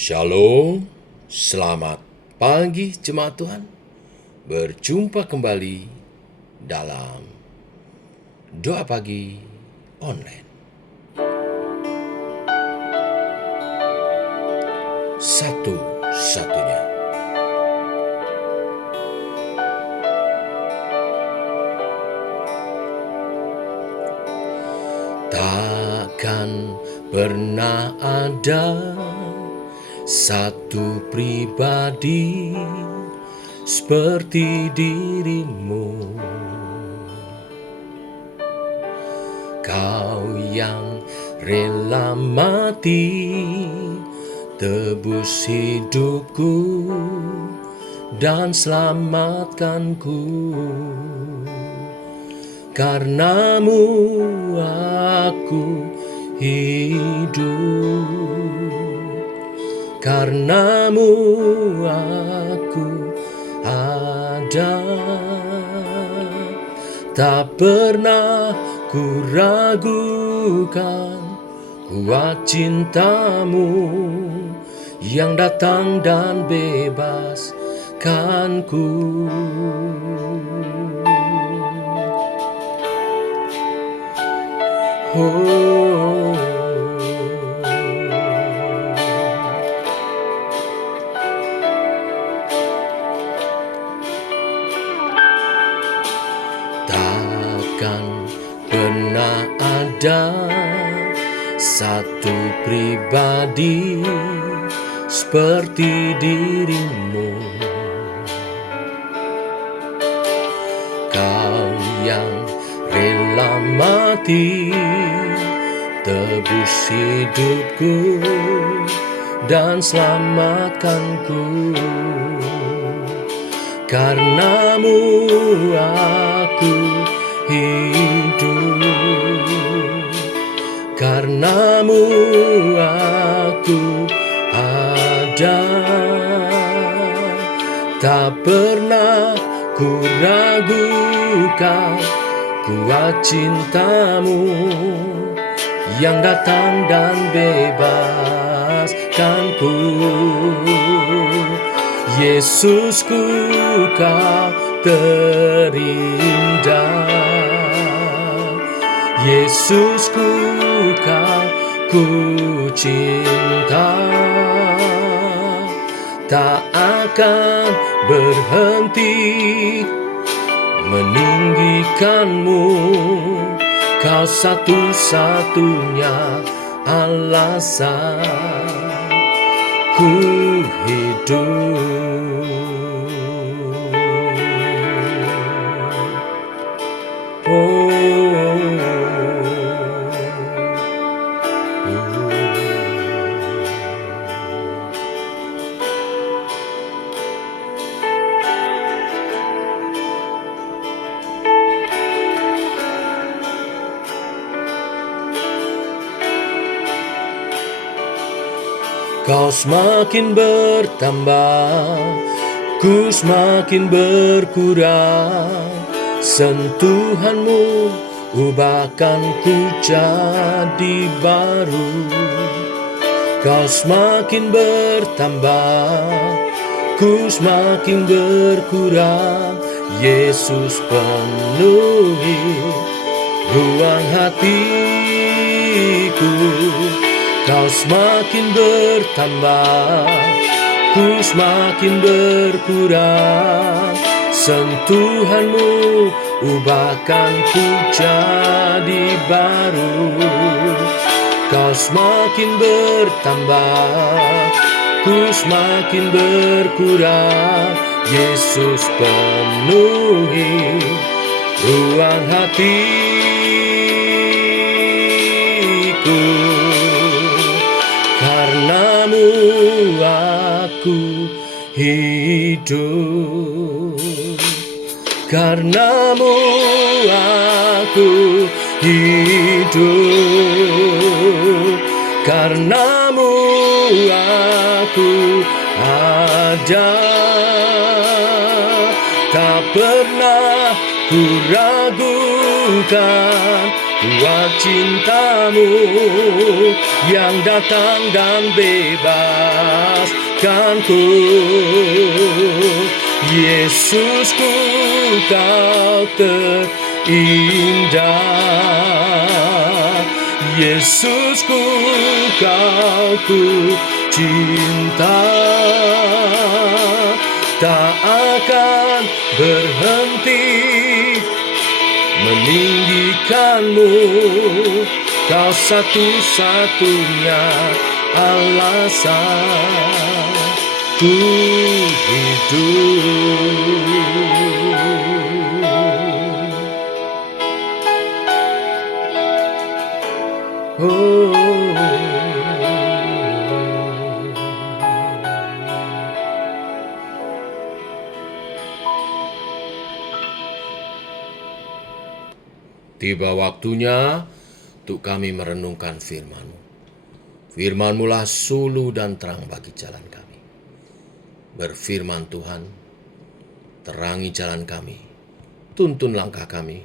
Shalom, selamat pagi jemaat Tuhan. Berjumpa kembali dalam doa pagi online. Satu-satunya. Takkan pernah ada satu pribadi seperti dirimu. Kau yang rela mati, tebus hidupku dan selamatkanku. Karenamu aku hidup, karenamu aku ada. Tak pernah ku ragukan kuat cintamu yang datang dan bebaskanku. Oh, takkan pernah ada satu pribadi seperti dirimu. Kau yang rela mati, tebus hidupku dan selamatkanku. Karenamu aku hidup, karenamu aku ada. Tak pernah ku ragukan kuat cintamu yang datang dan bebaskanku. Yesusku, kau terindah. Yesusku, kau ku cinta. Tak akan berhenti meninggikanmu. Kau satu-satunya alasan ku hidup. Oh, Kau semakin bertambah, ku semakin berkurang. Sentuhanmu ubahkan ku jadi baru. Kau semakin bertambah, ku semakin berkurang. Yesus penuhi ruang hatiku. Kau semakin bertambah, ku semakin berkurang. Sentuhanmu ubahkan ku jadi baru. Kau semakin bertambah, ku semakin berkurang. Yesus penuhi ruang hatiku. Karenamu aku hidup, karenamu aku hidup, karenamu aku ada. Tak pernah ku ragukan kuat cintamu yang datang dan bebaskanku. Yesusku, kau terindah. Yesusku, kau ku cinta. Tak akan berhenti meninggikanmu, kau satu-satunya alasan ku hidup. Tiba waktunya untuk kami merenungkan firman-Mu. Firman-Mu lah suluh dan terang bagi jalan kami. Berfirman Tuhan, terangi jalan kami, tuntun langkah kami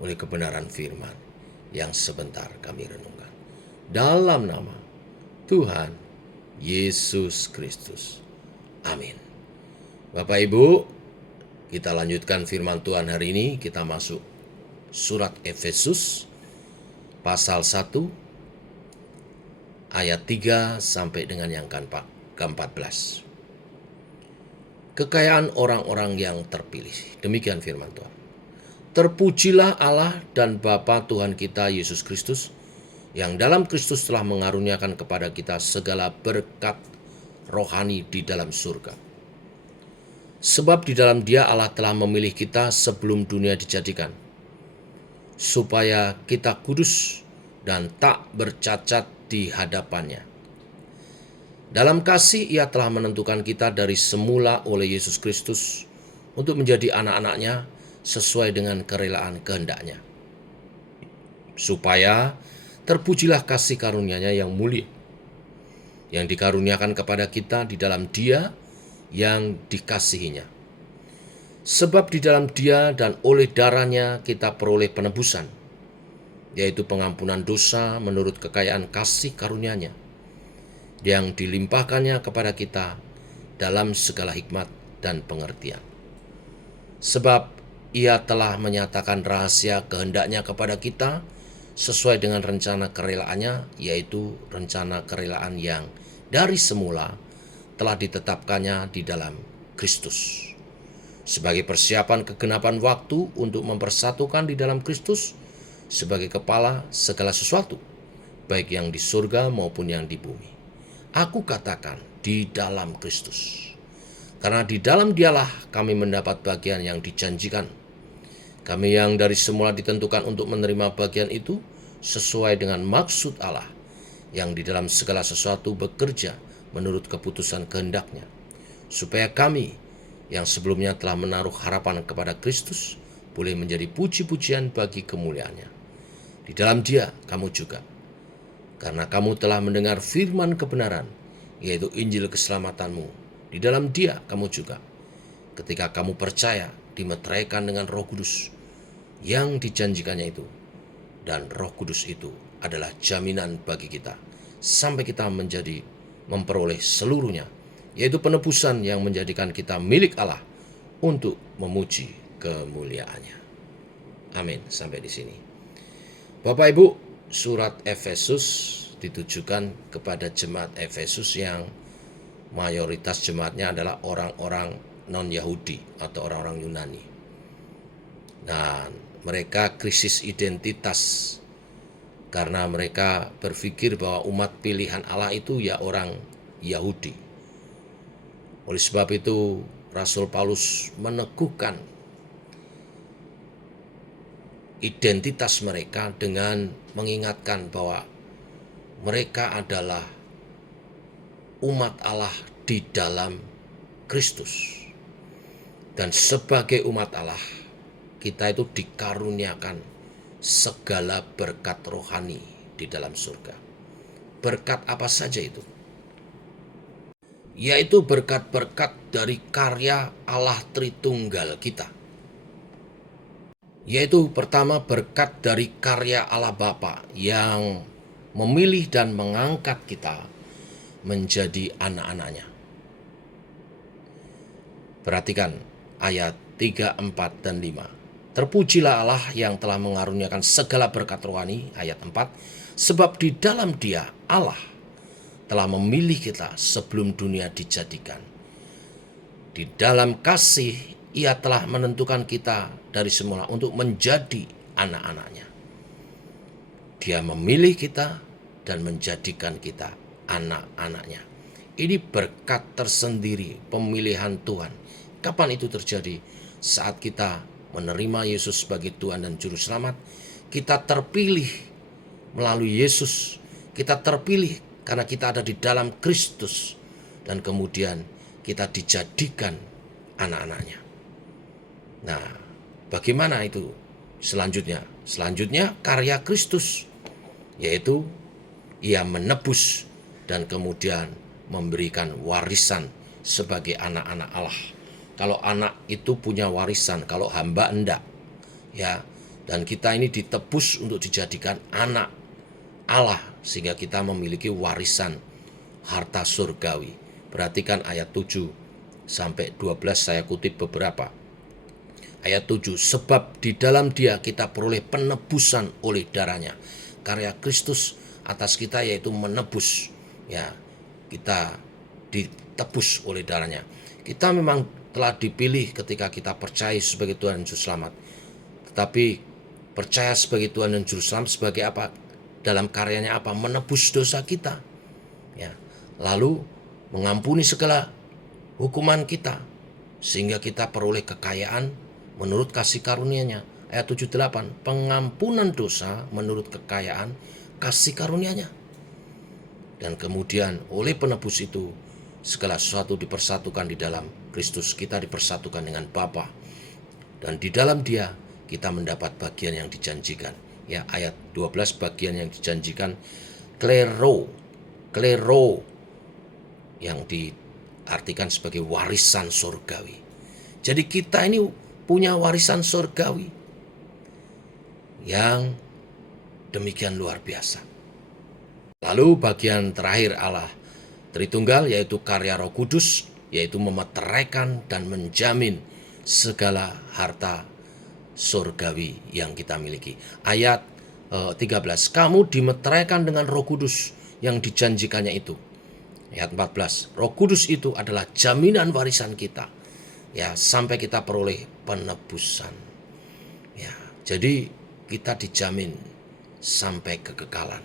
oleh kebenaran firman yang sebentar kami renungkan. Dalam nama Tuhan Yesus Kristus. Amin. Bapak Ibu, kita lanjutkan firman Tuhan hari ini. Kita masuk surat Efesus pasal 1 ayat 3 sampai dengan yang ke-14. Kekayaan orang-orang yang terpilih. Demikian firman Tuhan. Terpujilah Allah dan Bapa Tuhan kita Yesus Kristus, yang dalam Kristus telah mengaruniakan kepada kita segala berkat rohani di dalam surga. Sebab di dalam Dia Allah telah memilih kita sebelum dunia dijadikan, supaya kita kudus dan tak bercacat di hadapannya. Dalam kasih Ia telah menentukan kita dari semula oleh Yesus Kristus untuk menjadi anak-anaknya sesuai dengan kerelaan kehendak-Nya, supaya terpujilah kasih karunia-Nya yang mulia, yang dikaruniakan kepada kita di dalam Dia yang dikasihinya. Sebab di dalam Dia dan oleh darah-Nya kita peroleh penebusan, yaitu pengampunan dosa menurut kekayaan kasih karunia-Nya, yang dilimpahkannya kepada kita dalam segala hikmat dan pengertian. Sebab Ia telah menyatakan rahasia kehendak-Nya kepada kita sesuai dengan rencana kerelaan-Nya, yaitu rencana kerelaan yang dari semula telah ditetapkannya di dalam Kristus, sebagai persiapan kegenapan waktu untuk mempersatukan di dalam Kristus sebagai kepala segala sesuatu, baik yang di surga maupun yang di bumi. Aku katakan di dalam Kristus, karena di dalam Dialah kami mendapat bagian yang dijanjikan. Kami yang dari semula ditentukan untuk menerima bagian itu sesuai dengan maksud Allah, yang di dalam segala sesuatu bekerja menurut keputusan kehendak-Nya, supaya kami yang sebelumnya telah menaruh harapan kepada Kristus boleh menjadi puji-pujian bagi kemuliaan-Nya. Di dalam Dia kamu juga, karena kamu telah mendengar firman kebenaran, yaitu Injil keselamatanmu. Di dalam Dia kamu juga, ketika kamu percaya, dimeteraikan dengan Roh Kudus yang dijanjikannya itu. Dan Roh Kudus itu adalah jaminan bagi kita sampai kita memperoleh seluruhnya, yaitu penebusan yang menjadikan kita milik Allah untuk memuji kemuliaan-Nya. Amin. Sampai di sini. Bapak Ibu, surat Efesus ditujukan kepada jemaat Efesus yang mayoritas jemaatnya adalah orang-orang non-Yahudi atau orang-orang Yunani. Dan mereka krisis identitas karena mereka berpikir bahwa umat pilihan Allah itu ya orang Yahudi. Oleh sebab itu, Rasul Paulus meneguhkan identitas mereka dengan mengingatkan bahwa mereka adalah umat Allah di dalam Kristus. Dan sebagai umat Allah, kita itu dikaruniakan segala berkat rohani di dalam surga. Berkat apa saja itu? Yaitu berkat-berkat dari karya Allah Tritunggal kita. Yaitu pertama, berkat dari karya Allah Bapa yang memilih dan mengangkat kita menjadi anak-anaknya. Perhatikan ayat 3, 4, dan 5. Terpujilah Allah yang telah mengaruniakan segala berkat rohani, ayat 4, sebab di dalam Dia, Allah, telah memilih kita sebelum dunia dijadikan. Di dalam kasih, Ia telah menentukan kita dari semula untuk menjadi anak-anaknya. Dia memilih kita dan menjadikan kita anak-anaknya. Ini berkat tersendiri, pemilihan Tuhan. Kapan itu terjadi? Saat kita menerima Yesus sebagai Tuhan dan Juru Selamat, kita terpilih melalui Yesus. Kita terpilih karena kita ada di dalam Kristus. Dan kemudian kita dijadikan anak-anaknya. Nah, bagaimana itu selanjutnya? Selanjutnya karya Kristus, yaitu Ia menebus dan kemudian memberikan warisan sebagai anak-anak Allah. Kalau anak itu punya warisan, kalau hamba enggak. Ya, dan kita ini ditebus untuk dijadikan anak Allah sehingga kita memiliki warisan harta surgawi. Perhatikan ayat 7 sampai 12, saya kutip beberapa. Ayat 7, sebab di dalam Dia kita peroleh penebusan oleh darahnya. Karya Kristus atas kita yaitu menebus. Ya, kita ditebus oleh darahnya. Kita memang telah dipilih ketika kita percaya sebagai Tuhan dan Juru Selamat. Tetapi percaya sebagai Tuhan dan Juru Selamat sebagai apa? Dalam karyanya apa? Menebus dosa kita. Ya. Lalu mengampuni segala hukuman kita sehingga kita peroleh kekayaan menurut kasih karunia-Nya. Ayat 7-8, pengampunan dosa menurut kekayaan kasih karunia-Nya. Dan kemudian oleh penebus itu segala sesuatu dipersatukan di dalam Kristus. Kita dipersatukan dengan Bapa. Dan di dalam Dia kita mendapat bagian yang dijanjikan. Ya, ayat 12, bagian yang dijanjikan klero yang diartikan sebagai warisan surgawi. Jadi kita ini punya warisan surgawi yang demikian luar biasa. Lalu bagian terakhir Allah Tritunggal, yaitu karya Roh Kudus, yaitu memeteraikan dan menjamin segala harta surgawi yang kita miliki. Ayat 13, kamu dimeteraikan dengan Roh Kudus yang dijanjikannya itu. Ayat 14, Roh Kudus itu adalah jaminan warisan kita, ya, sampai kita peroleh penebusan. Ya, jadi kita dijamin sampai kekekalan.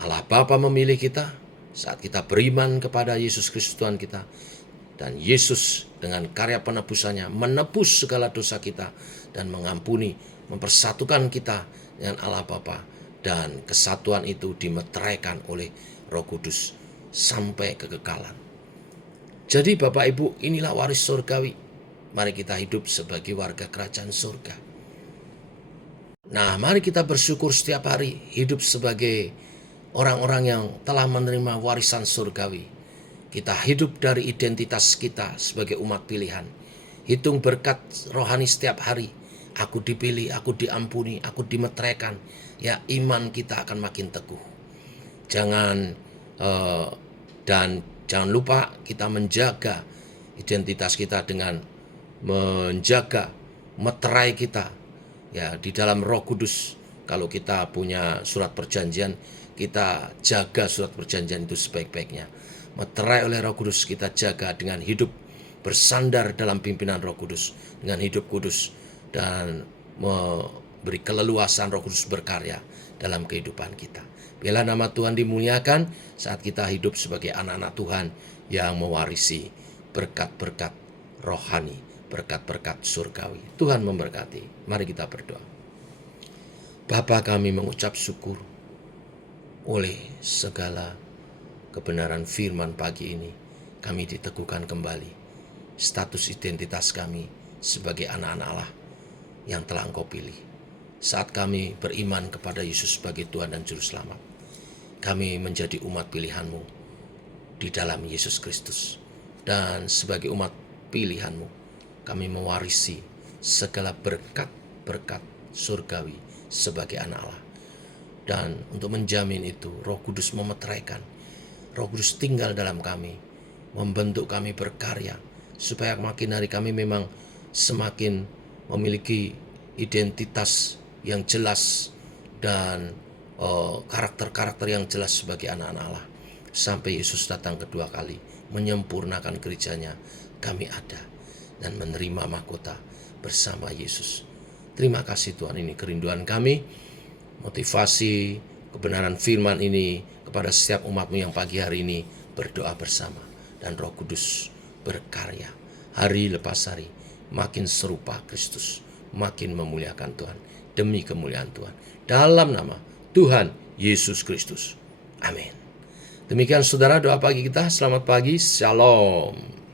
Allah Bapa memilih kita saat kita beriman kepada Yesus Kristus Tuhan kita. Dan Yesus dengan karya penebusannya menebus segala dosa kita dan mengampuni, mempersatukan kita dengan Allah Bapa. Dan kesatuan itu dimeteraikan oleh Roh Kudus sampai kekekalan. Jadi Bapak Ibu, inilah waris surgawi. Mari kita hidup sebagai warga kerajaan surga. Nah, mari kita bersyukur setiap hari hidup sebagai orang-orang yang telah menerima warisan surgawi. Kita hidup dari identitas kita sebagai umat pilihan. Hitung berkat rohani setiap hari. Aku dipilih, aku diampuni, aku dimeteraikan. Ya, iman kita akan makin teguh. Dan jangan lupa kita menjaga identitas kita dengan menjaga meterai kita, ya, di dalam Roh Kudus. Kalau kita punya surat perjanjian, kita jaga surat perjanjian itu sebaik-baiknya. Meterai oleh Roh Kudus, kita jaga dengan hidup bersandar dalam pimpinan Roh Kudus, dengan hidup kudus, dan memberi keleluasan Roh Kudus berkarya dalam kehidupan kita. Biarlah nama Tuhan dimuliakan saat kita hidup sebagai anak-anak Tuhan yang mewarisi berkat-berkat rohani, berkat-berkat surgawi. Tuhan memberkati. Mari kita berdoa. Bapa, kami mengucap syukur oleh segala kebenaran firman pagi ini. Kami diteguhkan kembali status identitas kami sebagai anak-anak Allah yang telah Engkau pilih. Saat kami beriman kepada Yesus sebagai Tuhan dan Juru Selamat, kami menjadi umat pilihan-Mu di dalam Yesus Kristus. Dan sebagai umat pilihan-Mu, kami mewarisi segala berkat berkat surgawi sebagai anak Allah. Dan untuk menjamin itu, Roh Kudus memeteraikan, Roh Kudus tinggal dalam kami, membentuk kami berkarya, supaya makin hari kami memang semakin memiliki identitas yang jelas dan karakter-karakter yang jelas sebagai anak-anak Allah. Sampai Yesus datang kedua kali, menyempurnakan gerejanya, kami ada dan menerima mahkota bersama Yesus. Terima kasih Tuhan, ini kerinduan kami. Motivasi kebenaran firman ini kepada setiap umat-Mu yang pagi hari ini berdoa bersama, dan Roh Kudus berkarya hari lepas hari, makin serupa Kristus, makin memuliakan Tuhan demi kemuliaan Tuhan, dalam nama Tuhan Yesus Kristus. Amin. Demikian saudara, doa pagi kita. Selamat pagi, shalom.